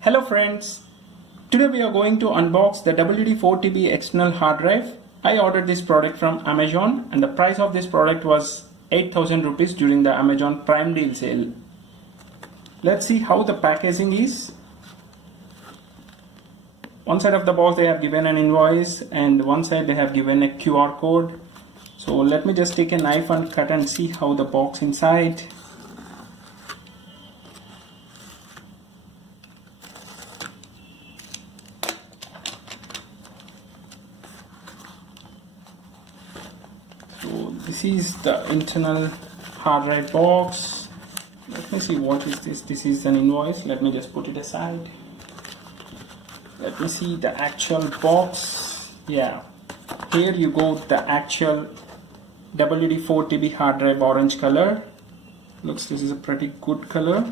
Hello friends, today we are going to unbox the WD-4TB external hard drive. I ordered this product from Amazon and the price of this product was 8,000 rupees during the Amazon Prime Deal sale. Let's see how the packaging is. One side of the box they have given an invoice and one side they have given a QR code. So let me just take a knife and cut and see how the box inside. So this is the internal hard drive box. Let me see what is this. This is an invoice. Let me just put it aside. Let me see the actual box. Yeah, here you go, the actual WD-4TB hard drive, orange color. This is a pretty good color.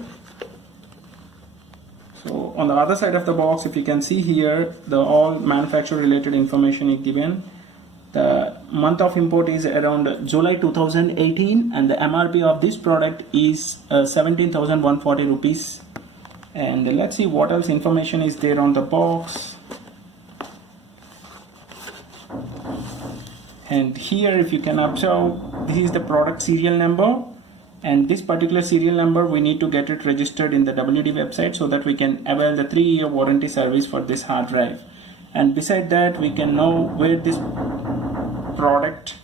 So on the other side of the box, if you can see here, the all manufacturer related information is given. The month of import is around July 2018 and the MRP of this product is 17,140 rupees. And let's see what else information is there on the box. And here if you can observe, this is the product serial number, and this particular serial number we need to get it registered in the WD website so that we can avail the 3-year warranty service for this hard drive. And beside that we can know where this product,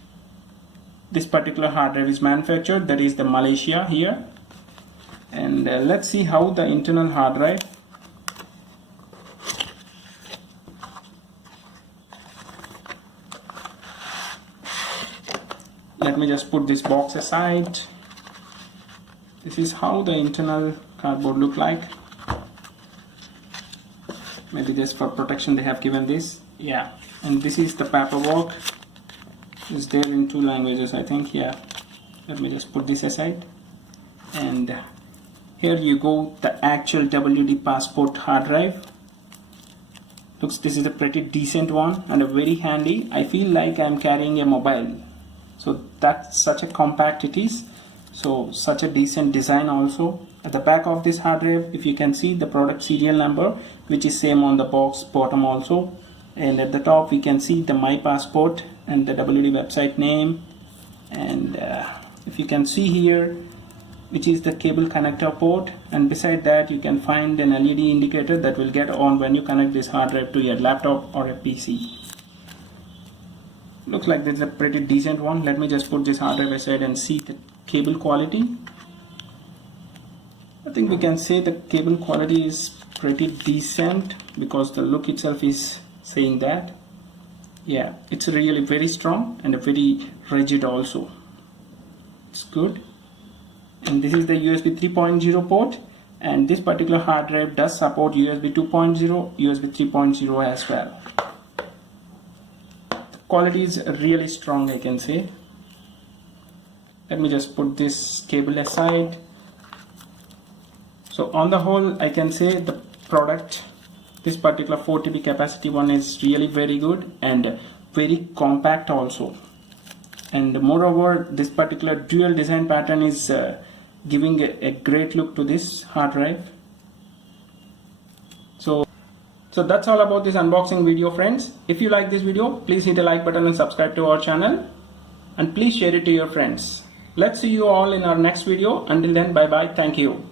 this particular hard drive is manufactured, that is the Malaysia here. And let's see how the internal hard drive. Let me just put this box aside. This is how the internal cardboard look like. Maybe just for protection they have given this. Yeah, and this is the paperwork. It's there in 2 languages, I think. Yeah, let me just put this aside. And here you go, the actual WDMyPassport hard drive. This is a pretty decent one and a very handy. I feel like I'm carrying a mobile. So that's such a compact it is. So such a decent design also. At the back of this hard drive, if you can see the product serial number, which is same on the box bottom also. And at the top we can see the MyPassport and the WD website name. And if you can see here, which is the cable connector port, and beside that you can find an LED indicator that will get on when you connect this hard drive to your laptop or a PC. Looks like this is a pretty decent one. Let me just put this hard drive aside and see the cable quality. I think we can say the cable quality is pretty decent because the look itself is saying that. Yeah, it's really very strong and very rigid also. It's good. And this is the USB 3.0 port, and this particular hard drive does support USB 2.0, USB 3.0 as well. The quality is really strong, I can say. Let me just put this cable aside. So on the whole, I can say the product, this particular 4TB capacity one, is really very good and very compact also. And moreover, this particular dual design pattern is giving a great look to this hard drive. So that's all about this unboxing video, friends. If you like this video, please hit the like button and subscribe to our channel, and please share it to your friends. Let's see you all in our next video. Until then, bye bye. Thank you.